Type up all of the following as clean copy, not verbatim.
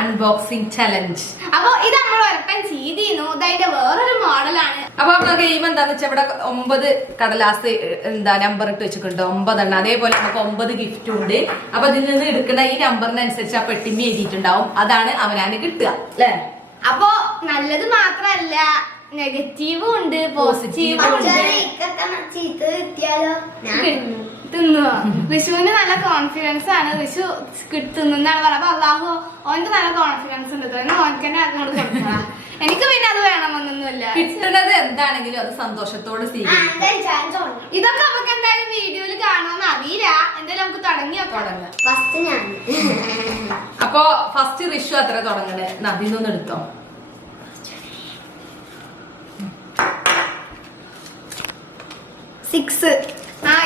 Unboxing challenge. അപ്പൊ ഇത് നമ്മൾ ഒരട്ടം ചെയ്തിരുന്നു. ഇതിന്റെ വേറൊരു മോഡലാണ്. അപ്പൊ നമ്മുടെ ഗെയിം എന്താന്ന് വെച്ചാൽ ഇവിടെ 9 കടലാസ് നമ്പർ ഇട്ട് വെച്ചിട്ടുണ്ട്, 9 അതേപോലെ നമുക്ക് 9 ഗിഫ്റ്റും ഉണ്ട്. അപ്പൊ ഇതിൽ നിന്ന് എടുക്കുന്ന ഈ നമ്പറിനനുസരിച്ച് ആ പെട്ടിമി എഴുതിയിട്ടുണ്ടാവും, അതാണ് അവനാണ് കിട്ടുക അല്ലെ. അപ്പൊ നല്ലത് മാത്രല്ല നെഗറ്റീവും ഉണ്ട് പോസിറ്റീവും ഉണ്ട്. തിന്നുവോ? വിഷുവിന് നല്ല കോൺഫിഡൻസ് ആണ്. വിഷു തിന്നാണ് പറഞ്ഞത്. അപ്പൊ അള്ളാഹു ഓനക്ക് നല്ല കോൺഫിഡൻസ് ഉണ്ട്. ഓനക്ക് തന്നെ അതിനോട് കൊടുക്കണം. എനിക്ക് പിന്നെ അത് വേണമെന്നൊന്നുമില്ല. കിട്ടുന്നത് എന്താണെങ്കിലും അത് സന്തോഷത്തോട് സ്വീകരിക്കും. ഇതൊക്കെ നമുക്ക് എന്തായാലും വീഡിയോയിൽ കാണുമെന്ന് അറിയില്ല. എന്തായാലും നമുക്ക് തുടങ്ങാം. അപ്പൊ ഫസ്റ്റ് റിഷു അത്ര തുടങ്ങണേ, നദിന്നൊന്ന് എടുത്തോ.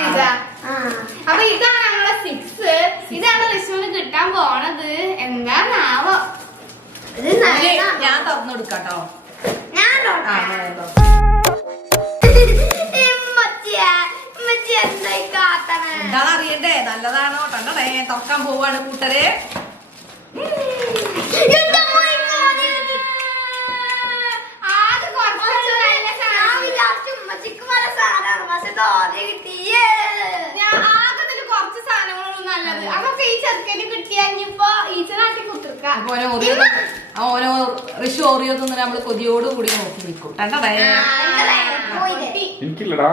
ഇതാ. അപ്പൊ ഇതാണ് നമ്മളെ 6. ഇതാണ് വിഷുവിന് കിട്ടാൻ പോണത്. എന്താണാവോ? ഞാൻ തുറന്നു കൊടുക്കാട്ടോ. എന്താണ് അറിയണ്ടേ? നല്ലതാണോ? കണ്ടേ തുറക്കാൻ പോവാണ് കൂട്ടരെ. കുറച്ച് സാധനങ്ങളൊന്നും നല്ലത് അതൊക്കെ ഈ ചെറുക്കന് കിട്ടിയപ്പോ ഈച്ചനാട്ടി കുത്തിർക്കാം. ഓനോ റിഷു ഓറിയോ തന്നെ നമ്മള് കൊതിയോട് കൂടി നോക്കി നിൽക്കും. എനിക്കില്ലടാ.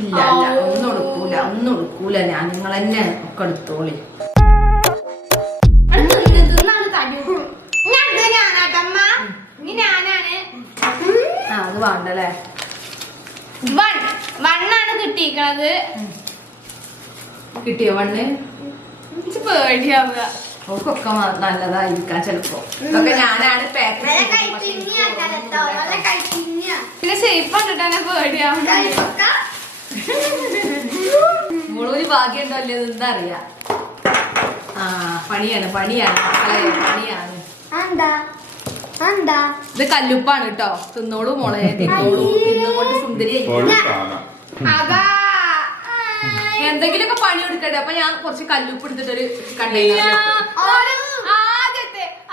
ഇല്ല ഒന്നും എടുക്കൂല ഞാൻ, നിങ്ങൾ തന്നെ ഒക്കെ എടുത്തോളി. അത് വേണ്ടല്ലേ. വണ്ണാണ് കിട്ടിയിരിക്കണത്. കിട്ടിയോ വണ്ണ്? പേടിയാവുക. ഓക്കൊക്കെ നല്ലതായിരിക്കാം ചിലപ്പോ. ഇതൊക്കെ ഞാനാണ് പാക്ക്. പിന്നെ ഷേപ്പ് കണ്ടിട്ട് പേടിയാവുക. മുളൂര് ഭാഗ്യം ഉണ്ടോ അല്ലേ എന്താ അറിയാ. പണിയാണ്. ഇത് കല്ലുപ്പാണ് കേട്ടോ. തിന്നോളൂ മോളെ, തിന്നോളൂ. തിന്നുകൊണ്ട് സുന്ദരിയായി. എന്തെങ്കിലുമൊക്കെ പണി എടുക്കട്ടെ. അപ്പൊ ഞാൻ കുറച്ച് കല്ലുപ്പ് എടുത്തിട്ടൊരു കണ്ടെയ്നർ.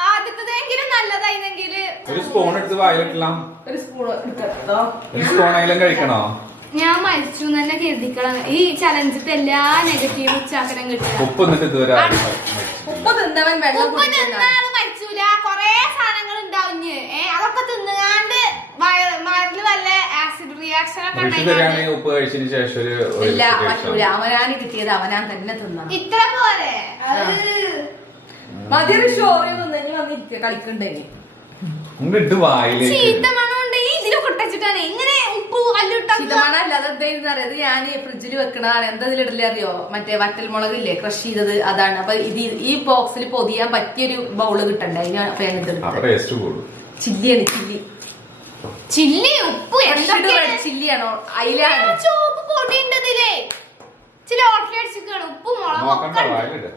ആദ്യത്തേതെങ്കിലും നല്ലതായിരുന്നെങ്കില് ഒരു സ്പൂൺ എടുത്ത് വായിലിട്ടില്ല. ഒരു സ്പൂൺ എടുത്തോ. ഒരു സ്പൂണായാലും കഴിക്കണോ? ഞാൻ മരിച്ചു തന്നെ കരുതിക്കണം. ഈ ചലഞ്ചിട്ട് എല്ലാ നെഗറ്റീവ് ഉച്ചാക്കരം കിട്ടും. ഉപ്പ് എന്നിട്ട് ഇതുവരെ ഉപ്പ് തിന്നവൻ വെള്ളം മരിച്ചൂല. കൊറേ സാധനങ്ങൾ ഉണ്ടാവും. അതൊക്കെ തിന്നുകാണ്ട് മരുന്ന് വല്ല ആസിഡ് റിയാക്ഷൻ ഒക്കെ ഉപ്പ് കഴിച്ചതിന് ശേഷം ഇല്ല പറ്റൂല. അവനാണ് കിട്ടിയത്, അവനാൻ തന്നെ തിന്നണം. ഇത്ര പോലെ മതിയൊരു ഷോറി തിന്നു വന്നിരിക്കുക കളിക്കണ്ടേ. ഇട്ട് വായില് ചീത്ത മണമുണ്ട്. ഇതിലൊക്കെ ഇട്ടിട്ടാണ് ഇങ്ങനെ ഉപ്പ് മണല്ല. അതെന്താ അറിയാം, ഞാൻ ഫ്രിഡ്ജിൽ വെക്കണതാണ്. എന്താ ഇതിലിടല്ലേ അറിയോ? മറ്റേ വറ്റൽമുളക് ഇല്ലേ, ക്രഷ് ചെയ്തത്, അതാണ്. അപ്പൊ ഇത് ഈ ബോക്സിൽ പൊതിയാൻ പറ്റിയൊരു ബൗള് കിട്ടണ്ടേ. ചില്ലിയാണ്. ചില്ലി ഉപ്പ് ചില്ലിയാണോ അയിലാണ്? ചോപ്പ് പൊടി ഉണ്ടതിലേ. ചില ഹോട്ടലിൽ അടിച്ചിട്ടാണ് ഉപ്പ് മുളക്.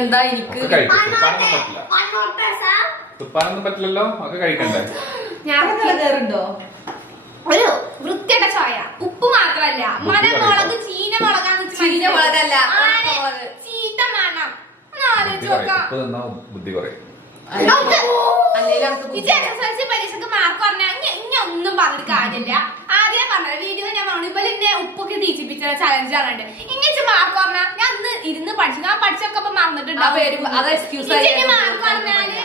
എന്താ എനിക്ക് തുപ്പാനൊന്നും പറ്റില്ലല്ലോ. ഒക്കെ കഴിക്കണ്ടേ? ഞാറുണ്ടോ? ഒരു വൃത്തിയുടെ ചോയ. ഉപ്പ് മാത്രല്ല, മണമുളക് ചീന മുളകാന്ന്. ചീന മുളകല്ല, ചീത്ത മണം. ബുദ്ധി പറയും. പരീക്ഷക്ക് മാർക്ക് പറഞ്ഞാൽ ഇനി ഒന്നും പറഞ്ഞിട്ട് കാര്യമില്ല. ആദ്യം പറഞ്ഞ വീഡിയോ ഞാൻ പറഞ്ഞു ഇപ്പൊ എന്നെ ഉപ്പൊക്കെ ടീച്ചിപ്പിച്ച ചലഞ്ച് ആണ്. ഇങ്ങനെ മാർക്ക് പറഞ്ഞാൽ ഞാൻ അന്ന് ഇരുന്ന് പഠിച്ചു. ഞാൻ പഠിച്ചൊക്കെ മറന്നിട്ടുണ്ടാവും. മാർക്ക് പറഞ്ഞാല്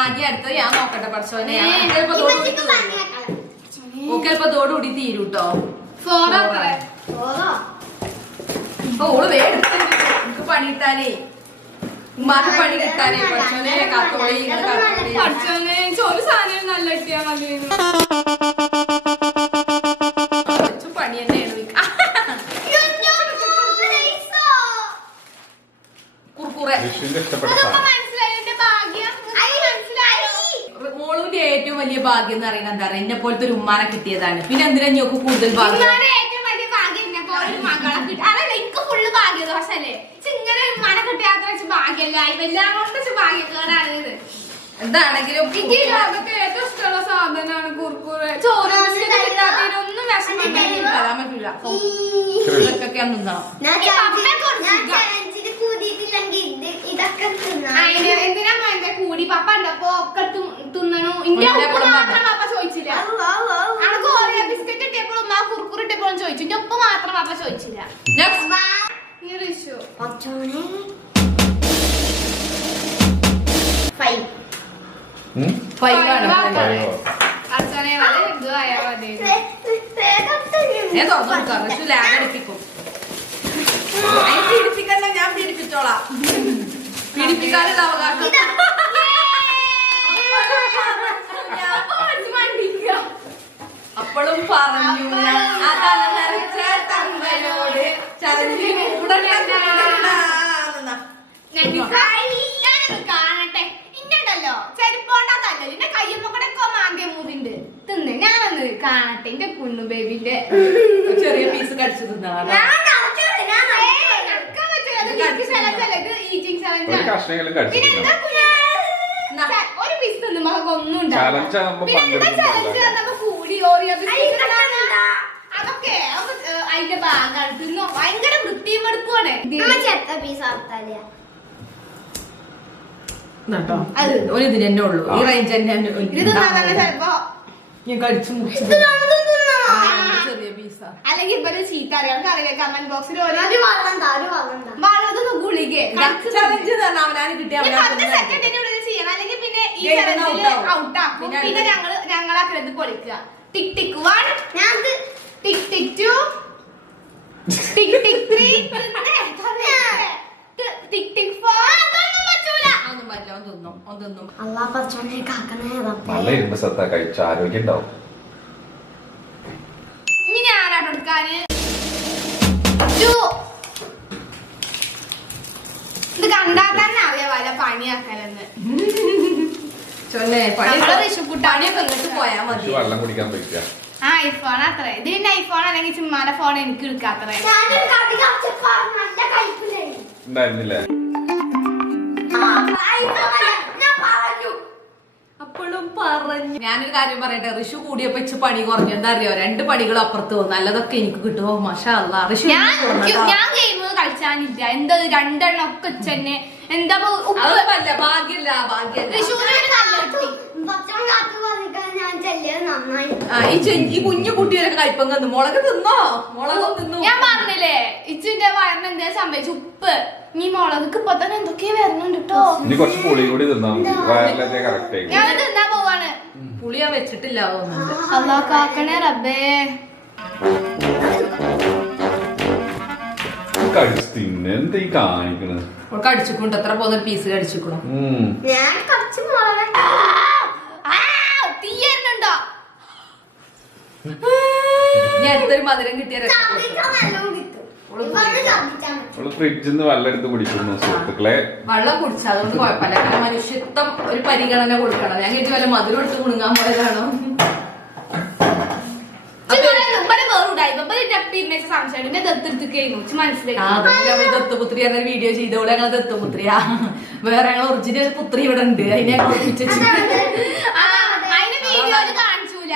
ആദ്യം അടുത്തത് ഞാൻ നോക്കട്ടെ. പഠിച്ചോനെ ചിലപ്പോതോടുകൂടി തീരൂട്ടോ. ഓള് വേഗം പണി കിട്ടാനേ, ഉമ്മാക്ക് പണി കിട്ടാനേ. പഠിച്ചോനെ കാത്തോളി പഠിച്ചോനെ ഒരു സാധനം നല്ല കിട്ടിയാ മതി. പണി തന്നെയാണ്. കുർക്കുറെ മോളുവിന്റെ ഏറ്റവും വലിയ ഭാഗ്യം എന്ന് പറയുന്നത് എന്താ പറയുക, എന്നെ പോലത്തെ ഒരു ഉമ്മാനെ കിട്ടിയതാണ്. പിന്നെ എന്തിനാ ഞോക്ക് കൂടുതൽ ഭാഗ്യം? ഏറ്റവും വലിയ ഭാഗ്യം എന്നെ പോലെ ഒരു മകളെ കിട്ടി. അതല്ല എനിക്ക് ഫുള്ള് ഭാഗ്യദോഷല്ലേ. ഇങ്ങനെ ഒരു ഉമ്മാനെ കിട്ടിയാത്ര വെച്ച് ഭാഗ്യല്ല ഇതെല്ലാം കൊണ്ട് ഭാഗ്യക്കേടാണ് ഇത്. എന്താണെങ്കിലും എനിക്ക് ഈ ലോകത്തെ ഏറ്റവും ഇഷ്ടമുള്ള സാധനമാണ് കുർക്കുറെ. ചോറ് ഒന്നും വിഷമിക്കാൻ തരാൻ പറ്റൂല. ഇതൊക്കെ തിന്നണം. എന്തിനാ എന്റെ കൂടി പപ്പ ഉണ്ടപ്പോ ഒക്കെ തിന്നണു. ഇന്റെ ഒപ്പം മാത്രം പപ്പ ചോദിച്ചില്ല. അനക്ക് ഓരോ ബിസ്ക്കറ്റ് ഇട്ടപ്പോഴും ആ കുർക്കുറി ഇട്ടപ്പോഴും ചോദിച്ചു. ഇന്റെ ഒപ്പം മാത്രം പപ്പ ചോദിച്ചില്ല. ഞാൻ തുറന്നു കൊടുക്കാം. പക്ഷെ ലാഗ് അടിപ്പിക്കും. പീഡിപ്പിക്കല്ല, ഞാൻ പീഡിപ്പിച്ചോളാം. പീഡിപ്പിക്കാനുള്ള അവകാശം അപ്പോഴും പറഞ്ഞു നരച്ച തമ്മയോട് ചലഞ്ചിന് കൂടെ കാണട്ടെ. ഇന്നുണ്ടല്ലോ ചെരുപ്പോണ്ടല്ലോ എന്റെ കയ്യുമ്മക്കൂടെ മാന്തിയ മുറിണ്ട് തിന്ന്. ഞാനൊന്ന് കാണട്ടെ എന്റെ കുണ്ണു ബേബിന്റെ ചെറിയ പീസ് കടിച്ചു തിന്നാണ്. ഒരു പീസ് തിന്നുമ്പോ ഒന്നും അതൊക്കെ അതിന്റെ ഭാഗമാണ് തിന്നോ. ഭയങ്കര വൃത്തിയും എടുക്കുവാണ്. ഒരു ഇതിന് തന്നെ ഉള്ളൂ. ഈ റേഞ്ച് തന്നെ ഇത് തിന്നാൻ ചിലപ്പോ ഞാൻ കടിച്ചു മുറിച്ചു ചെറിയ പീസാ. അല്ലെങ്കിൽ ഇപ്പൊ ചീത്ത അറിയാം. കമന്റ് ബോക്സിൽ ഗുളിക ചലഞ്ച് അവനാണ് കിട്ടിയ സെക്കൻഡിനുള്ളിൽ ചെയ്യണം. അല്ലെങ്കിൽ പിന്നെ ഈ ചലഞ്ചില് ഔട്ടാക്കും. പിന്നെ ഞങ്ങളാ ഇത് പൊളിക്കുക. ടിക് ടിക് 1, ടിക് ടിക് 2, ടിക് ടിക് 3, ടിക് ടിക് 4. ഒന്നും പറ്റില്ല. ഒന്നും ഒന്നും നല്ല ഇരുമ്പ് സത്ത കഴിച്ച ആരോഗ്യം ഉണ്ടാവും. ഇനി ഞാനാണ് എടുക്കാന്. ഇത് കണ്ടാൽ തന്നെ അറിയാം വല്ല പണിയാക്കലെന്ന്. പണിയൊക്കെ പോയാ മതി. വെള്ളം കുടിക്കാൻ പറ്റില്ല. ഐഫോൺ അത്ര. ഇത് പിന്നെ ഐഫോൺ അല്ലെങ്കിൽ ചുമ്മാടെ ഫോൺ എനിക്ക് എടുക്കാത്ര. ഉണ്ടായിരുന്നില്ലേ? അപ്പോഴും പറഞ്ഞു. ഞാനൊരു കാര്യം പറയട്ടെ. ഋഷു കൂടിയപ്പോ ഇച്ച് പണി കുറഞ്ഞു. എന്താ അറിയോ, 2 പണികളും അപ്പുറത്ത് പോകും. നല്ലതൊക്കെ എനിക്ക് കിട്ടുമോ? മാഷാ അല്ലാ. ഋഷു ഞാൻ ഗെയിം കളിച്ചാനില്ല. എന്താ 2 എണ്ണം ഒക്കെ തന്നെ. എന്താ ഭാഗ്യല്ല ഭാഗ്യല്ല. ഈ കുഞ്ഞു കുട്ടികളൊക്കെ കയ്പം തന്നു. മുളക് തിന്നോ? മുളക് തിന്നു. ഞാൻ പറഞ്ഞില്ലേ ഇച്ചിന്റെ വയറിന് എന്താ സംഭവിച്ചു? ഉപ്പ്. നീ മുളക് ഇപ്പൊ തന്നെ എന്തൊക്കെയാ വരുന്നുണ്ട് കേട്ടോ. ഇനി കുറച്ച് പുളി കൂടി തിന്നാ ഞാൻ തിന്നാൻ പോവാണ്. പുളിയാ വെച്ചിട്ടില്ല. അല്ലാ കാക്കണേ റബ്ബേ. എന്താ ഈ കാണിക്കണത്? കടിച്ചിട്ടുണ്ട്. എത്ര പോകുന്ന പീസ് കടിച്ചിക്കണു. തീയരുന്നുണ്ടോ? ഞാൻ അടുത്തൊരു മധുരം കിട്ടിയ ഫ്രിഡ്ജിൽ നിന്ന് വെള്ളം എടുത്ത് കുടിക്കുന്നു സുഹൃത്തുക്കളെ. വെള്ളം കുടിച്ച അതുകൊണ്ട് കുഴപ്പമില്ല. കാരണം മനുഷ്യത്വം ഒരു പരിഗണന കൊടുക്കണം. ഞാൻ കേട്ട് വല്ല മധുരം എടുത്ത് കുണുങ്ങാൻ പോയതാണോ? ദത്തുപുത്രി എന്ന വീഡിയോ ചെയ്തോളൂ. ഞങ്ങൾ ദത്തുപുത്രിയാ. വേറെ ഞങ്ങൾ ഒറിജിനൽ പുത്രി ഇവിടെ ഉണ്ട്. അതിനെ കാണിച്ചൂല.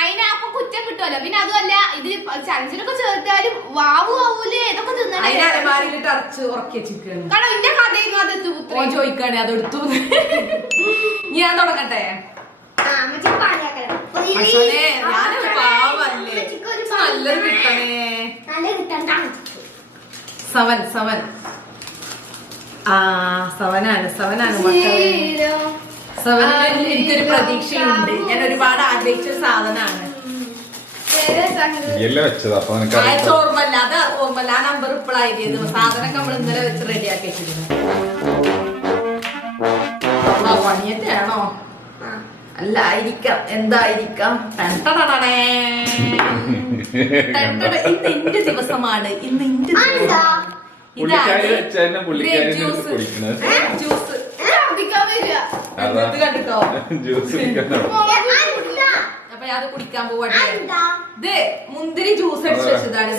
അതിനപ്പൊ കുറ്റം കിട്ടുമല്ലോ. പിന്നെ അതുമല്ല ഇത് ചലഞ്ചിനൊക്കെ ചേർത്താലും വാവു ആവൂലേ ഇതൊക്കെ അലമാരിയിലിട്ട് അടച്ച് ഉറക്കി വെച്ചിരിക്കുകയാണ്. കാരണം എന്റെ കഥയും അത് ചോദിക്കാണേ അതെടുത്തു. ഞാൻ തുടങ്ങട്ടെ. ഞാനൊരു പാവല്ലേ. നല്ലത് കിട്ടണേ. 7 7 മക്കളെ. 7 എനിക്കൊരു പ്രതീക്ഷയുണ്ട്. ഞാൻ ഒരുപാട് ആഗ്രഹിച്ചൊരു സാധനമാണ്. ഓർമ്മല്ല. അത് ഓർമ്മല്ല. ആ നമ്പർ ഇപ്പോഴായിരുന്നു. സാധനമൊക്കെ നമ്മൾ ഇന്നലെ വെച്ച് റെഡിയാക്കി വെച്ചിരുന്നു. പണിയറ്റാണോ? അല്ല ആയിരിക്കാം. എന്തായിരിക്കാം? ഇന്ന് എന്റെ ദിവസമാണ്. ഇന്ന് എന്റെ ജ്യൂസ് കണ്ടിട്ടോ. അപ്പൊ ഞാൻ ഞാൻ അത് കുടിക്കാൻ പോവാട്ടെ. ഇത് മുന്തിരി ജ്യൂസ് അടിച്ച് വെച്ചതാണ്.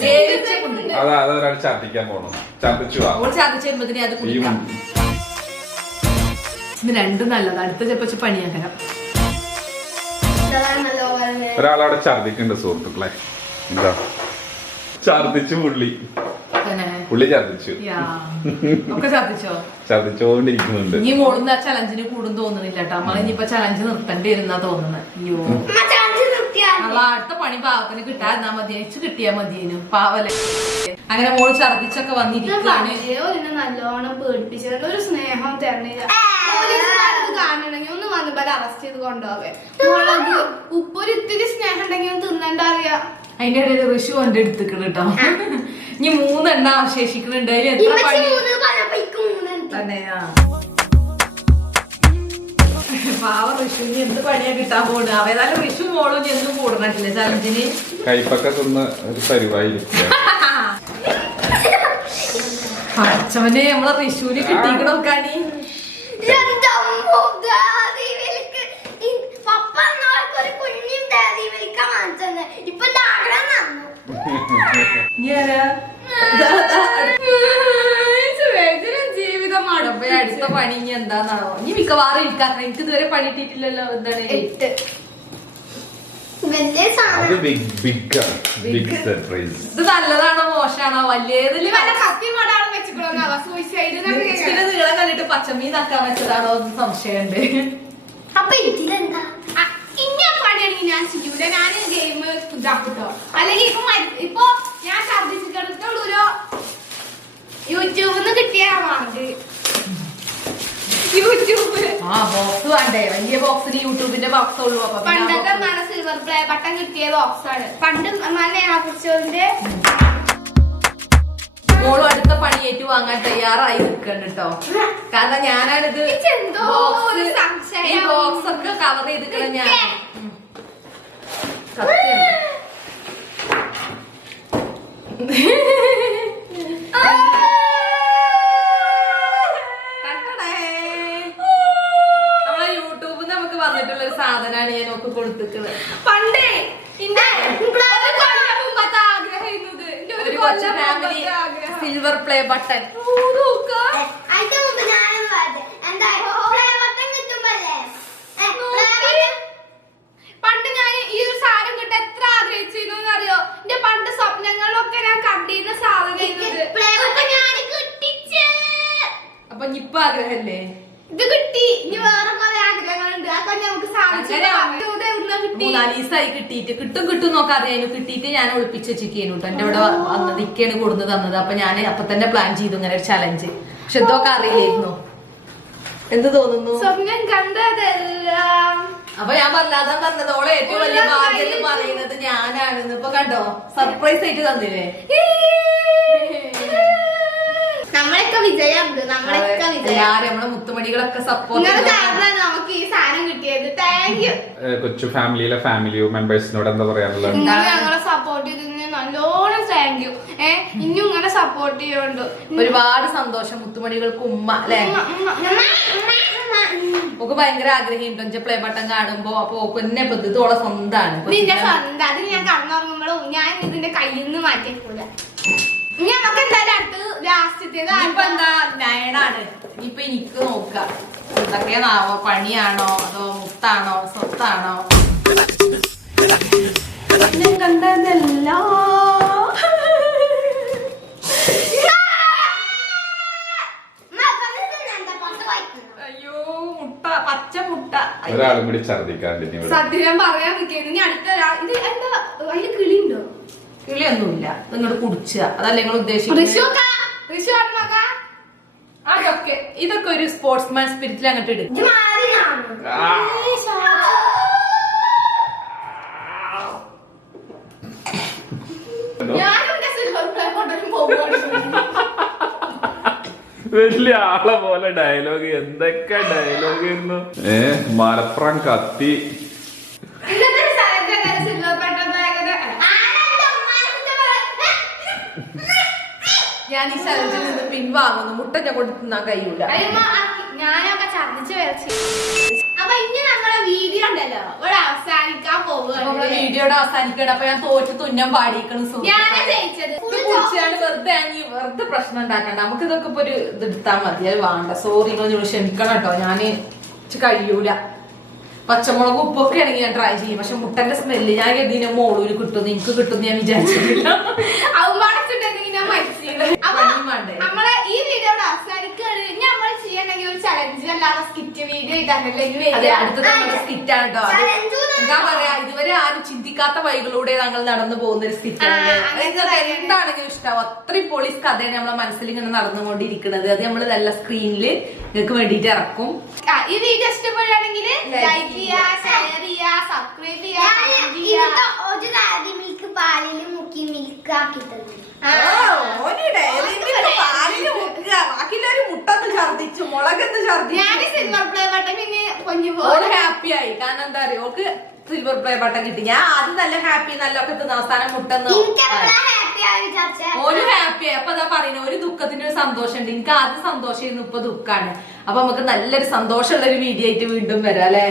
അതൊരാൾ ഛർദിക്കാൻ പോണു. ഛർദിച്ചു ഛർദിച്ച് വരുമ്പോ അത് കുടിക്കാം. ഇത് രണ്ടും നല്ലത്. അടുത്ത ചെപ്പച്ച് പണിയാക്കണം. ഒരാളവിടെ ഛർദിക്കുന്നുണ്ട് സുഹൃത്തുക്കളെ. എന്താ ഛർദിച്ചു പുള്ളി ഛർദിച്ചു ഒക്കെ ഛർദിച്ചോ? ഛർദിച്ചോണ്ടിരിക്കുന്നുണ്ട്. ഇനി മോളുന്ന ചലഞ്ചിന് കൂടും തോന്നുന്നില്ല കേട്ടോ. നമ്മള് ഇനിയിപ്പൊ ചലഞ്ച് നിർത്തേണ്ടി വരുന്നാ തോന്നുന്നത്. അയ്യോ അടുത്ത പണി പാവത്തിന് കിട്ടാതിരുന്നാ മതിയേച്ചു കിട്ടിയാ മതിയേനു പാവലെ. അങ്ങനെ മോള് ഛർദിച്ചൊക്കെ വന്നിരിക്കുകയാണ്. നല്ലോണം പേടിപ്പിച്ചത് ഒരു സ്നേഹം തരണില്ല. കാണണമെങ്കിൽ ഒന്ന് വന്നപ്പോ അറസ്റ്റ് ചെയ്ത് കൊണ്ടുപോകെ. ഉപ്പൊരു ഇത്തിരി സ്നേഹം ഉണ്ടെങ്കിൽ ഒന്ന് തിന്നണ്ട അറിയാം. അതിന്റെ ഇടയിൽ ഋഷു എന്റെ എടുത്തിക്കണ് കേട്ടോ. ഇനി 3 എണ്ണ അവശേഷിക്കുന്നുണ്ട്. എത്ര പണി തന്നെയാ പാവ ഋഷുവിന് എന്ത് പണിയാ കിട്ടാൻ പോണ്. അവതാലും ഋഷു മോളും എന്തും കൂടണിട്ടില്ലേ ചലഞ്ചിന്. കൈപ്പൊക്കെ തിന്ന് ഒരു പരിവായിരിക്കും. അച്ഛവന് നമ്മളെ ഋഷുവിന് കിട്ടിക്കണ നോക്കാണി. ജീവിതമാണ് അടുത്ത പണി ഇനി എന്താന്നാണോ. ഇനി മിക്കവാറും ഇരിക്കാത്ത എനിക്ക് ഇതുവരെ പണി ഇട്ടിട്ടില്ലല്ലോ. എന്താണ് ഇത് നല്ലതാണോ മോശമാണോ? വലിയതില് പിന്നെ നീളം കണ്ടിട്ട് പച്ചമീൻ നക്കാൻ വെച്ചതാണോ എന്ന് സംശയമുണ്ട്. അപ്പൊ ഇതിലെന്താ പണിയാണെങ്കിൽ ഞാൻ ചെയ്യൂല. ഞാൻ ഗെയിം ഇതാക്കട്ടോ. അല്ലെങ്കിൽ ഇപ്പൊ ഞാൻ ഛർദിച്ചിട്ടുള്ളൂരോ യൂട്യൂബിന്ന് കിട്ടിയാ വാങ്ങ്. യൂട്യൂബ് ബോക്സ് വേണ്ടേ? വലിയ ബോക്സിന് യൂട്യൂബിന്റെ ബോക്സ് ഉള്ളൂ. അപ്പൊ പണ്ടത്തെ മന സിൽവർ പ്ലേ ബട്ടൺ കിട്ടിയ ബോക്സ് ആണ്. പണ്ട് നെഹാ കുറിച്ചതിന്റെ മോളും അടുത്ത പണി ഏറ്റു വാങ്ങാൻ തയ്യാറായി നിൽക്കണ്ട് കേട്ടോ. കാരണം ഞാനാണിത് ഈ ബോക്സ് ഒക്കെ കവർ ചെയ്തിക്കണം. ഞാൻ നമ്മളെ യൂട്യൂബിൽ നമുക്ക് വന്നിട്ടുള്ള ഒരു സാധനമാണ് ഞാൻ ഒക്കെ കൊടുത്തിട്ടുള്ളത്. പണ്ടേ സിൽവർ പ്ലേ ബട്ടൺ. പണ്ട് ഞാൻ ഈ ഒരു സാധനം കിട്ട എത്ര ആഗ്രഹിച്ചിരുന്നു അറിയോ? എന്റെ പണ്ട് സ്വപ്നങ്ങളിലൊക്കെ ഞാൻ കണ്ടിരുന്ന സാധനം അപ്പൊ ഇപ്പൊ ആഗ്രഹല്ലേ? ഇത് കിട്ടി. ഇനി വേറെ കുറെ ആഗ്രഹങ്ങളുണ്ട്. അപ്പൊ നമുക്ക് മൂന്നാലീസായി കിട്ടിയിട്ട് കിട്ടും നോക്കാറിയായിരുന്നു. കിട്ടിയിട്ട് ഞാൻ ഒളിപ്പിച്ച് വെച്ചിരിക്കുന്നു കേട്ടോ. എന്റെ ഇവിടെ വന്നത് ഇക്കാണ് കൊടുന്ന് തന്നത്. അപ്പൊ ഞാൻ അപ്പൊ തന്നെ പ്ലാൻ ചെയ്തു ഇങ്ങനെ ഒരു ചലഞ്ച്. പക്ഷെ ഇതൊക്കെ അറിയില്ലായിരുന്നു. എന്ത് തോന്നുന്നു? സ്വപ്നം കണ്ടതെല്ലാം. അപ്പൊ ഞാൻ വല്ലാതെ തന്നത് ഓളെ ഏറ്റവും വലിയ ഭാഗ്യം എന്ന് പറയുന്നത് ഞാനാണെന്ന്. ഇപ്പൊ കണ്ടോ സർപ്രൈസ് ആയിട്ട് തന്നില്ലേ? നമ്മളൊക്കെ വിജയമുണ്ട്. നമ്മളൊക്കെ വിജയം. നമ്മളെ മുത്തുമണികളൊക്കെ സപ്പോർട്ട് നമുക്ക് ഈ സാധനം കിട്ടിയത്. Thank you. കൊച്ചു ഫാമിലി മെമ്പേഴ്സിനോട് എന്താ പറയാനുള്ളത്? ഞങ്ങളെ സപ്പോർട്ട് ചെയ്തതിന് നല്ലോണം താങ്ക് യു. ഇനിയും ഇങ്ങനെ സപ്പോർട്ട് ചെയ്യുന്നുണ്ട്. ഒരുപാട് സന്തോഷം. മുത്തുമണികൾക്ക് ഉമ്മ അല്ലെ? ഓക്ക് ഭയങ്കര ആഗ്രഹമുണ്ട് പ്ലേ ബട്ടൺ കാണുമ്പോ. അപ്പൊ ഓക്ക് എന്നെ ഇത് ഓളെ സ്വന്താണ്. നിന്റെ സ്വന്തം. അത് ഞാൻ കടന്നുറങ്ങുമ്പോഴും ഞാൻ ഇതിന്റെ കയ്യിൽ നിന്ന് മാറ്റിക്കൂല. ഞങ്ങൾക്ക് എന്തായാലും അടുത്ത് ലാസ്റ്റത്തേത് ഇപ്പൊ എന്താ നയനാണ്. ഇനിയിപ്പൊ എനിക്ക് നോക്കാം എന്തൊക്കെയാണാവോ. പണിയാണോ അതോ മുത്താണോ സ്വത്താണോ? കണ്ടതല്ലോ അയ്യോ മുട്ട പച്ച മുട്ട. ഒരാളും കൂടി ഛർദിക്കാണ്ട് സത്യം പറയാൻ നിൽക്കുന്നു. ഇനി അടുത്ത ഇത് എന്താ അതിന് കിളിയുണ്ടോ? കിളിയൊന്നുമില്ല. നിങ്ങൾ കുടിച്ചുക അതല്ല നിങ്ങൾ ഉദ്ദേശിക്കുന്നത്. അതൊക്കെ ഇതൊക്കെ ഒരു സ്പോർട്സ്മാൻ സ്പിരിറ്റിൽ അങ്ങോട്ട് ഇടും. വലിയ ആളെ പോലെ ഡയലോഗ്. എന്തൊക്കെ ഡയലോഗ് മലപ്പുറം കത്തി. ഞാൻ ഈ ചലഞ്ചിൽ നിന്ന് പിൻവാങ്ങുന്നു. മുട്ട ഞാൻ കൊണ്ട് തിന്നാൻ കഴിയൂല. ഞാനൊക്കെ ഛർദിച്ച് വരച്ച്. അപ്പൊ ഇനി നമ്മളെ വീഡിയോ ഉണ്ടല്ലോ ഇല്ലല്ലോ ഇവിടെ അവസാനിക്കാൻ പോവുകയാണ്. വീഡിയോയുടെ അവസാനിക്കണം. അപ്പൊ ഞാൻ തോറ്റ് തുന്നം പാടിക്കണം. ഞാനാ ജയിച്ചത്. വെറുതെ പ്രശ്നം ഉണ്ടാക്കണ്ട. നമുക്ക് ഇതൊക്കെ ഇപ്പൊ ഒരു ഇത് എടുത്താൽ മതി. അത് വേണ്ട. സോറി, നിങ്ങൾ ക്ഷമിക്കണം കേട്ടോ. ഞാന് കഴിയൂല. പച്ചമുളക് ഉപ്പൊക്കെ ആണെങ്കിൽ ഞാൻ ട്രൈ ചെയ്യും. പക്ഷെ മുട്ടന്റെ സ്മെല്ല് ഞാൻ ഇതിന് മോളൂര് കിട്ടും, എനിക്ക് കിട്ടും ഞാൻ വിചാരിച്ചിട്ടില്ല. നമ്മളെ ഈ വീഡിയോയുടെ അവസാനിക്കാണ്. നമ്മൾ ചെയ്യണമെങ്കിൽ ഒരു ചലഞ്ച് അല്ലാതെ സ്കിറ്റ് വീഡിയോ അടുത്തത് നമ്മുടെ സ്കിറ്റ് ആണ് കേട്ടോ. എന്താ പറയാ, ഇതുവരെ ആരും ചിന്തിക്കാത്ത വഴികളിലൂടെ ഞങ്ങൾ നടന്നു പോകുന്ന ഒരു സ്കിറ്റാണ്. എന്താണെങ്കിലും ഇഷ്ടമാവും. അത്രയും പോളീസ് കഥയാണ് നമ്മളെ മനസ്സിൽ ഇങ്ങനെ നടന്നുകൊണ്ടിരിക്കുന്നത്. അത് നമ്മൾ നല്ല സ്ക്രീനിൽ നിങ്ങൾക്ക് വേണ്ടിട്ട് ഇറക്കും. ഈ വീഡിയോ ഇഷ്ടപ്പെടുകയാണെങ്കിൽ ലൈക്ക് ചെയ്യുക, ഷെയർ ചെയ്യുക, സബ്സ്ക്രൈബ് ചെയ്യുക. മിൽക്ക് പാലിൽ മുക്കി മിൽക്ക് ആക്കി തന്നു. ബാക്കിയൊരു മുട്ടന്ന് ഛർദിച്ചു, മുളകെന്ന് ഛർദിച്ചു. ഞാൻ സിൽവർ പ്ലേ ബട്ടൺ പൊഞ്ഞു ഓള് ഹാപ്പി ആയി. കാരണം എന്താ പറയുക, ഓൾക്ക് സിൽവർ പ്ലേ ബട്ടൺ കിട്ടി. ഞാൻ ആദ്യം നല്ല ഹാപ്പി, നല്ലൊക്കെ അവസാനം മുട്ടെന്ന് ഓര് ഹാപ്പി ആയി. അപ്പൊ അതാ പറയുന്നത്, ഒരു ദുഃഖത്തിന് ഒരു സന്തോഷം ഉണ്ട്. എനിക്ക് ആദ്യം സന്തോഷം, ഇപ്പൊ ദുഃഖാണ്. അപ്പൊ നമുക്ക് നല്ലൊരു സന്തോഷമുള്ള ഒരു വീഡിയോ ആയിട്ട് വീണ്ടും വരാം അല്ലെ.